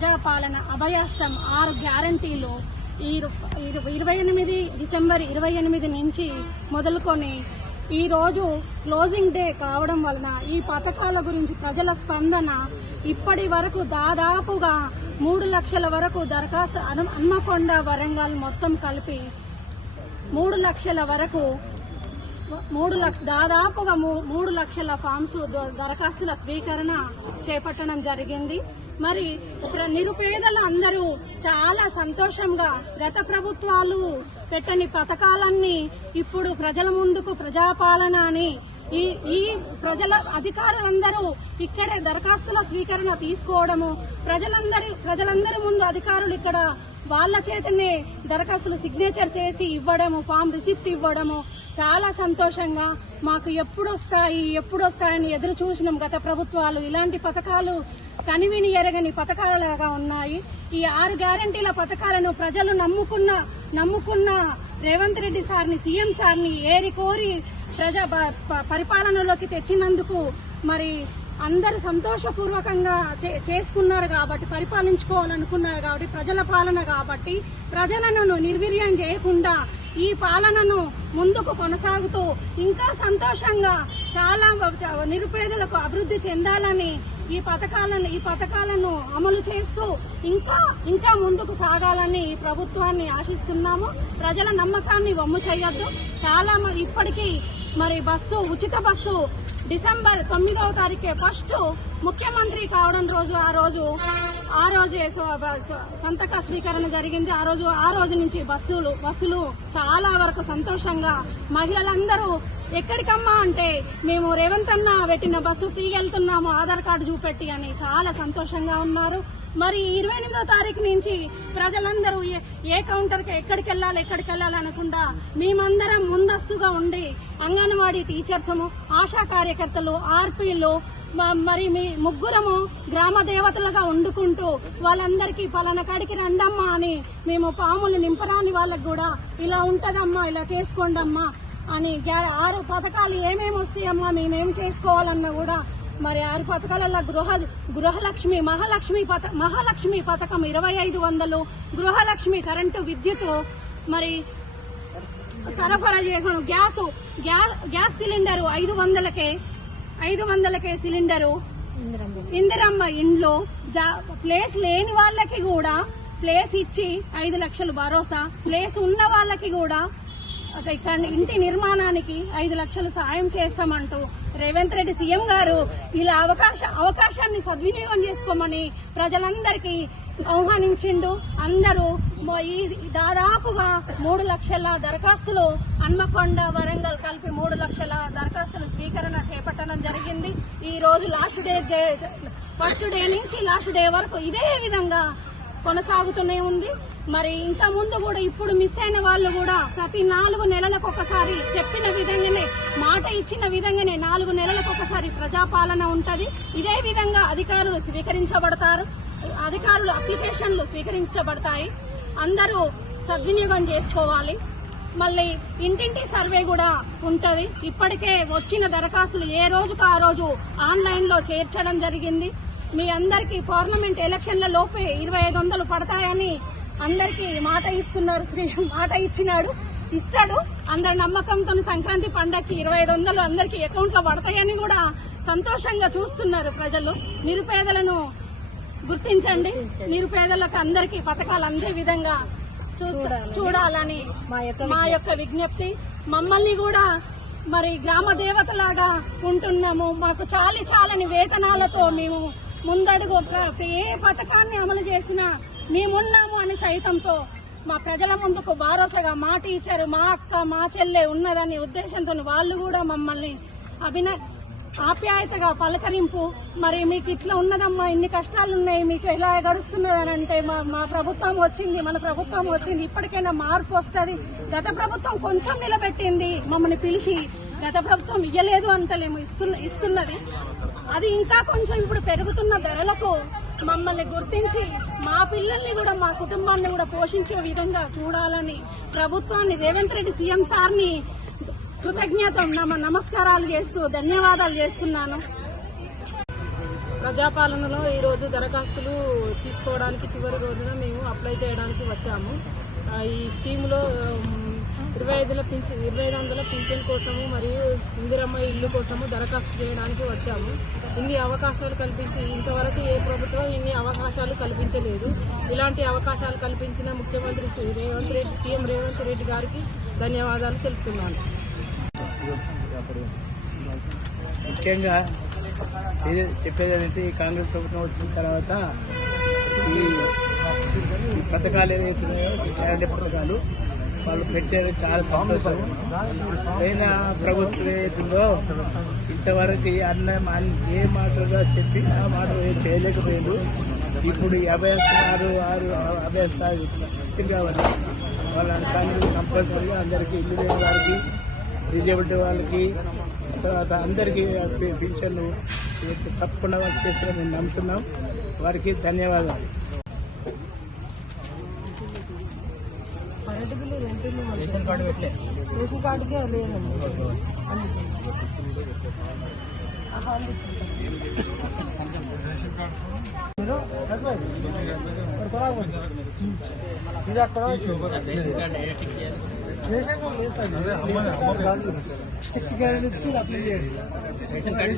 ప్రజాపాలన అభయాస్తం 6 గ్యారంటీలు ఈ 28 డిసెంబర్ 28 నుంచి మొదలుకొని ఈ రోజు క్లోజింగ్ డే కావడం వలన ఈ పథకాల గురించి ప్రజల స్పందన ఇప్పటి వరకు దాదాపుగా 3 లక్షల వరకు దరఖాస్తు హన్మకొండ వరంగల్ మొత్తం కలిపి 3 లక్షల వరకు దాదాపుగా 3 లక్షల ఫామ్స్ దరఖాస్తుల స్వీకరణ చేపట్టడం జరిగింది. మరి నిరుపేదలు అందరూ చాలా సంతోషంగా గత ప్రభుత్వాలు పెట్టని పథకాలన్నీ ఇప్పుడు ప్రజల ముందుకు ప్రజాపాలన అని ఈ ప్రజల అధికారులందరూ ఇక్కడే దరఖాస్తుల స్వీకరణ తీసుకోవడము, ప్రజలందరి ముందు అధికారులు ఇక్కడ వాళ్ళ చేతనే దరఖాస్తులు సిగ్నేచర్ చేసి ఇవ్వడము, ఫామ్ రిసిప్ట్ ఇవ్వడము చాలా సంతోషంగా మాకు ఎప్పుడొస్తాయని ఎదురు చూసినాం. గత ప్రభుత్వాలు ఇలాంటి పథకాలు కనివిని ఎరగని పథకాలుగా ఉన్నాయి. ఈ 6 గ్యారంటీల పథకాలను ప్రజలు నమ్ముకున్న రేవంత్ రెడ్డి సార్ని, సీఎం సార్ని ఏరి కోరి పరిపాలనలోకి తెచ్చినందుకు మరి అందరు సంతోషపూర్వకంగా చేసుకున్నారు కాబట్టి, పరిపాలించుకోవాలనుకున్నారు కాబట్టి, ప్రజల పాలన కాబట్టి ప్రజలను నిర్వీర్యం చేయకుండా ఈ పాలనను ముందుకు కొనసాగుతూ ఇంకా సంతోషంగా చాలా నిరుపేదలకు అభివృద్ధి చెందాలని ఈ పథకాలను అమలు చేస్తూ ఇంకా ముందుకు సాగాలని ప్రభుత్వాన్ని ఆశిస్తున్నాము. ప్రజల నమ్మకాన్ని వమ్ము చేయొద్దు. చాలా ఇప్పటికీ మరి ఉచిత బస్సు డిసెంబర్ 9వ తారీఖే ఫస్ట్ ముఖ్యమంత్రి కావడం రోజు ఆ రోజే సంతక స్వీకరణ జరిగింది. ఆ రోజు నుంచి బస్సులు చాలా వరకు సంతోషంగా మహిళలందరూ ఎక్కడికమ్మా అంటే మేము రేవంత్ అన్న పెట్టిన బస్సు ఫ్రీగా వెళ్తున్నాము ఆధార్ కార్డు చూపెట్టి అని చాలా సంతోషంగా ఉన్నారు. మరి 28వ తారీఖు నుంచి ప్రజలందరూ ఏ కౌంటర్కి ఎక్కడికి వెళ్ళాలి అనకుండా మేమందరం ముందస్తుగా ఉండి అంగన్వాడీ టీచర్స్, ఆశా కార్యకర్తలు, ఆర్పీలు మరి మీ ముగ్గురము గ్రామ దేవతలుగా వండుకుంటూ వాళ్ళందరికీ పలానా కాడికి రండమ్మా అని మేము పాములు నింపరాని వాళ్ళకు కూడా ఇలా ఉంటదమ్మా, ఇలా చేసుకోండమ్మా అని 6 పథకాలు ఏమేమి వస్తాయమ్మా మేమేం చేసుకోవాలన్నా కూడా మరి 6 పథకాలలో గృహలక్ష్మి మహాలక్ష్మి పథకం 2500, గృహలక్ష్మి కరెంటు విద్యుత్ మరి సరఫరా చేసాను, గ్యాస్ సిలిండరు 500కే సిలిండరు, ఇందిరమ్మ ఇండ్లు, ప్లేస్ లేని వాళ్ళకి కూడా ప్లేస్ ఇచ్చి 5 లక్షలు భరోసా, ప్లేస్ ఉన్న వాళ్ళకి కూడా ఇంటి నిర్మాణానికి 5 లక్షలు సాయం చేస్తామంటూ రేవంత్ రెడ్డి సీఎం గారు ఇలా అవకాశాన్ని సద్వినియోగం చేసుకోమని ప్రజలందరికీ ఆహ్వానించిండు. అందరూ దాదాపుగా 3 లక్షల దరఖాస్తులు హన్మకొండ వరంగల్ కలిపి 3 లక్షల దరఖాస్తులు స్వీకరణ చేపట్టడం జరిగింది. ఈ రోజు ఫస్ట్ డే నుంచి లాస్ట్ డే వరకు ఇదే విధంగా కొనసాగుతూనే ఉంది. మరి ఇంకా ముందు కూడా ఇప్పుడు మిస్ అయిన వాళ్ళు కూడా ప్రతి 4 నెలలకు ఒకసారి చెప్పిన విధంగానే, మాట ఇచ్చిన విధంగానే 4 నెలలకు ఒకసారి ప్రజాపాలన ఉంటది. ఇదే విధంగా అధికారులు అప్లికేషన్లు స్వీకరించబడతాయి. అందరూ సద్వినియోగం చేసుకోవాలి. మళ్ళీ ఇంటింటి సర్వే కూడా ఉంటది. ఇప్పటికే వచ్చిన దరఖాస్తులు ఏ రోజుకు ఆ రోజు ఆన్లైన్ లో చేర్చడం జరిగింది. మీ అందరికీ పార్లమెంట్ ఎలక్షన్ల లోపే 2500 పడతాయని అందరికీ మాట ఇస్తాడు. అందరి నమ్మకంతో సంక్రాంతి పండగకి 2500 అందరికీ అకౌంట్ లో పడతాయని కూడా సంతోషంగా చూస్తున్నారు ప్రజలు. నిరుపేదలను గుర్తించండి, నిరుపేదలకు అందరికీ పథకాలు అందే విధంగా చూడాలని మా యొక్క విజ్ఞప్తి. మమ్మల్ని కూడా మరి గ్రామ దేవతలాగా ఉంటున్నాము. మాకు చాలని వేతనాలతో మేము ముందడుగు ఏ పథకాన్ని అమలు చేసినా మేమున్నాము అని సైతంతో మా ప్రజల ముందుకు భరోసాగా మాట ఇచ్చారు. మా అక్క మా చెల్లె ఉన్నదని ఉద్దేశంతో వాళ్ళు కూడా మమ్మల్ని ఆప్యాయతగా పలకరింపు, మరి మీకు ఇట్లా ఉన్నదమ్మా, ఇన్ని కష్టాలున్నాయి, మీకు ఎలా గడుస్తున్నదని అంటే మా ప్రభుత్వం వచ్చింది, మన ప్రభుత్వం వచ్చింది, ఇప్పటికైనా మార్పు వస్తుంది. గత ప్రభుత్వం కొంచెం నిలబెట్టింది మమ్మల్ని పిలిచి, గత ప్రభుత్వం ఇయ్యలేదు అంటలేము, ఇస్తున్నది. అది ఇంకా కొంచెం ఇప్పుడు పెరుగుతున్న ధరలకు మమ్మల్ని గుర్తించి మా పిల్లల్ని కూడా మా కుటుంబాన్ని కూడా పోషించే విధంగా చూడాలని ప్రభుత్వాన్ని, రేవంత్ రెడ్డి సీఎం సార్ని నమస్కారాలు చేస్తూ ధన్యవాదాలు చేస్తున్నాను. ప్రజాపాలనలో ఈ రోజు దరఖాస్తులు తీసుకోవడానికి చివరి రోజున మేము అప్లై చేయడానికి వచ్చాము. ఈ స్కీములో 2500 పింఛన్ కోసము మరియు ఇందిరమ్మ ఇల్లు కోసము దరఖాస్తు చేయడానికి వచ్చాము. ఇన్ని అవకాశాలు కల్పించి ఇంతవరకు ఏ ప్రభుత్వం ఇన్ని అవకాశాలు కల్పించలేదు. ఇలాంటి అవకాశాలు కల్పించిన ముఖ్యమంత్రి సీఎం రేవంత్ రెడ్డి గారికి ధన్యవాదాలు తెలుపుతున్నాను. ముఖ్యంగా చెప్పేది ఏంటంటే ఈ కాంగ్రెస్ ప్రభుత్వం వచ్చిన తర్వాత ఈ పథకాలు ఏవైతున్నాయో గ్యారంటీ పథకాలు వాళ్ళు పెట్టేది చాలా సంతోషం. పైన ప్రభుత్వం ఏదైతుందో ఇంతవరకు ఏ మాటగా చెప్పి ఆ మాట చేయలేకపోయారు. ఇప్పుడు 56 అభ్యస్తాలు కాబట్టి వాళ్ళందరికీ కంపల్సరీగా అందరికీ ఇల్లు లేని వారికి, డిజేబిలిటీ వాళ్ళకి, తర్వాత అందరికీ పింఛన్లు తప్పకుండా వాళ్ళు చేసిన మేము నమ్ముతున్నాం. వారికి ధన్యవాదాలు. రేషన్ కార్డు పెట్టలే, రేషన్ కార్డుకే లేదండి. సిక్స్ గ్యారెంటీస్కి అప్లై చేయండి. Ration card